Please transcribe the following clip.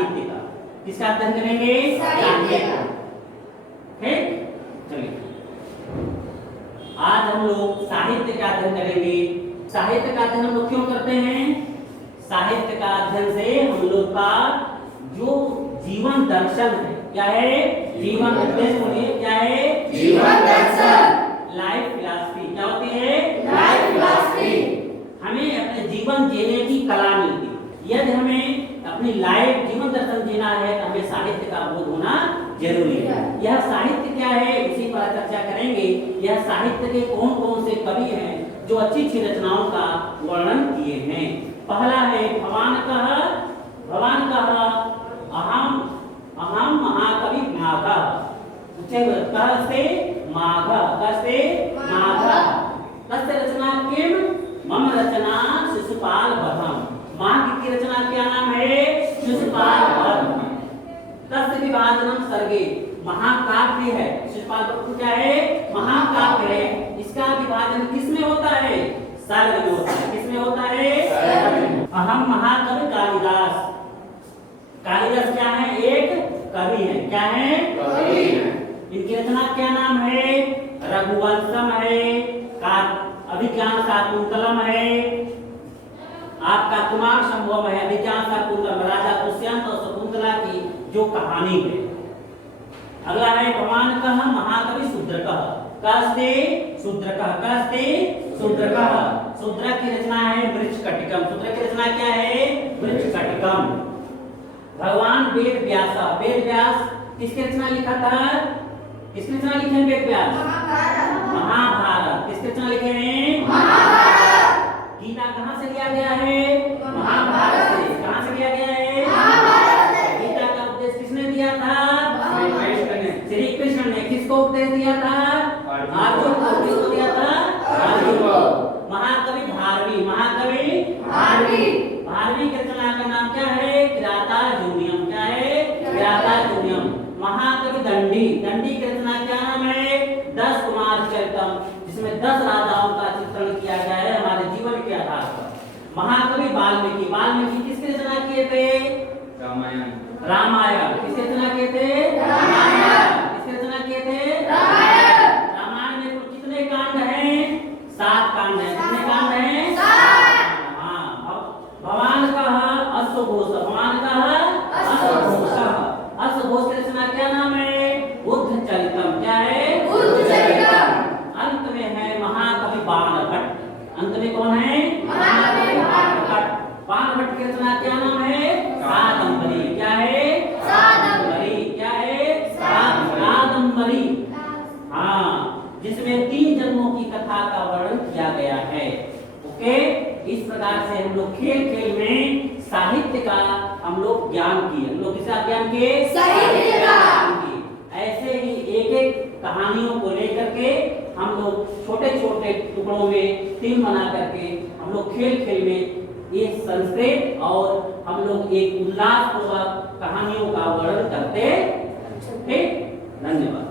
साहित्य का। किसका अध्ययन करेंगे? साहित्य का। ठीक, चलिए आज हम लोग साहित्य का अध्ययन करेंगे। साहित्य का अध्ययन हम लोग क्यों करते हैं? साहित्य का अध्ययन से हम लोग का जो जीवन दर्शन है, क्या है? जीवन दर्शन। बोलिए क्या है? जीवन दर्शन। Life philosophy. क्या होती है? Life philosophy. हमें अपने जीवन जीने की कला मिलती है। यदि हमें अपनी लाइफ जीवन दर्शन जीना है तो हमें साहित्य का बोध होना जरूरी है। यह साहित्य क्या है, इसी पर चर्चा करेंगे। यह साहित्य के कौन कौन से कवि हैं जो अच्छी अच्छी रचनाओं का वर्णन किए हैं। पहला है भवानकः अहम अहम महाकवि माघः। कस्य माघः तस्य रचना किम? मम रचना शिशुपाल वधम। माघ की रचना क्या नाम है? शिशुपाल वध। तस्य विभाजनम सर्गे। महाकाव्य है। शिशुपाल वध क्या है? महाकाव्य है। इसका विभाजन किसमें होता है? सर्ग में होता है। किसमें होता है? अहम महाकवि कालिदास। कालिदास क्या है? एक कवि है। क्या है? कवि है। इनकी रचना क्या नाम है? रघुवंशम है, अभिज्ञान शाकुंतलम है, आपका कुमार संभव है, अभिज्ञान शाकुंतलम, राजा दुष्यंत और शकुंतला की जो कहानी है। अगला है भवानकः महाकवि शूद्रकः। कस्ते शूद्रकः। शूद्र की रचना है मृच्छकटिकम। शूद्र की रचना क्या है? मृच्छकटिकम। भगवान वेद व्यास किसकी रचना लिखा था? किसने रचना लिखे हैं? वेद व्यास। महाभारत। किसकी रचना लिखे हैं? महाभारत। गीता कहाँ से लिया गया है? महाभारत से। कहाँ से लिया गया है? महाभारत से। गीता का उपदेश किसने दिया था? श्री कृष्ण ने। किसको उपदेश दिया था? अर्जुन को। किसको दिया था? अर्जुन को। महाकवि भारवी की रचना का नाम क्या है? किरातार्जुनीयम। क्या है? किरातार्जुनीयम। महाकवि दंडी की रचना क्या नाम है? 10 कुमार चरितम, जिसमें 10 राजाओं का चित्रण किया गया है हमारे जीवन के आधार पर। महाकवि वाल्मीकि किसकी रचना किए थे? रामायण। किसकी रचना किए थे? रामायण। किसकी रचना किए थे? रामायण में कुल कितने कांड हैं? 7 कांड हैं। कितने कांड हैं? 7। हाँ। भवानकः अश्वघोष। अश्वघोष की रचना क्या नाम है? बुद्धचरितम। क्या है? बुद्धचरितम। अंत में है महाकवि बाणभट्ट। अंत में कौन है? महाकवि बाणभट्ट। बाणभट्ट की रचना क्या नाम है? कादंबरी। क्या है? कादंबरी। क्या है? कादंबरी। हाँ, जिसमें 3 जन्मों की कथा का वर्णन किया गया है। ओके, इस प्रकार से हम लोग खेल में साहित्य का हम लोग ज्ञान किए। हम लोग किसका ज्ञान किए? साहित्य का। ऐसे ही एक कहानियों को लेकर के हम लोग छोटे छोटे टुकड़ों में टीम बना करके हम लोग खेल में ये संस्कृत और हम लोग एक उल्लास पूर्वक कहानियों का वर्णन करते। ठीक, धन्यवाद।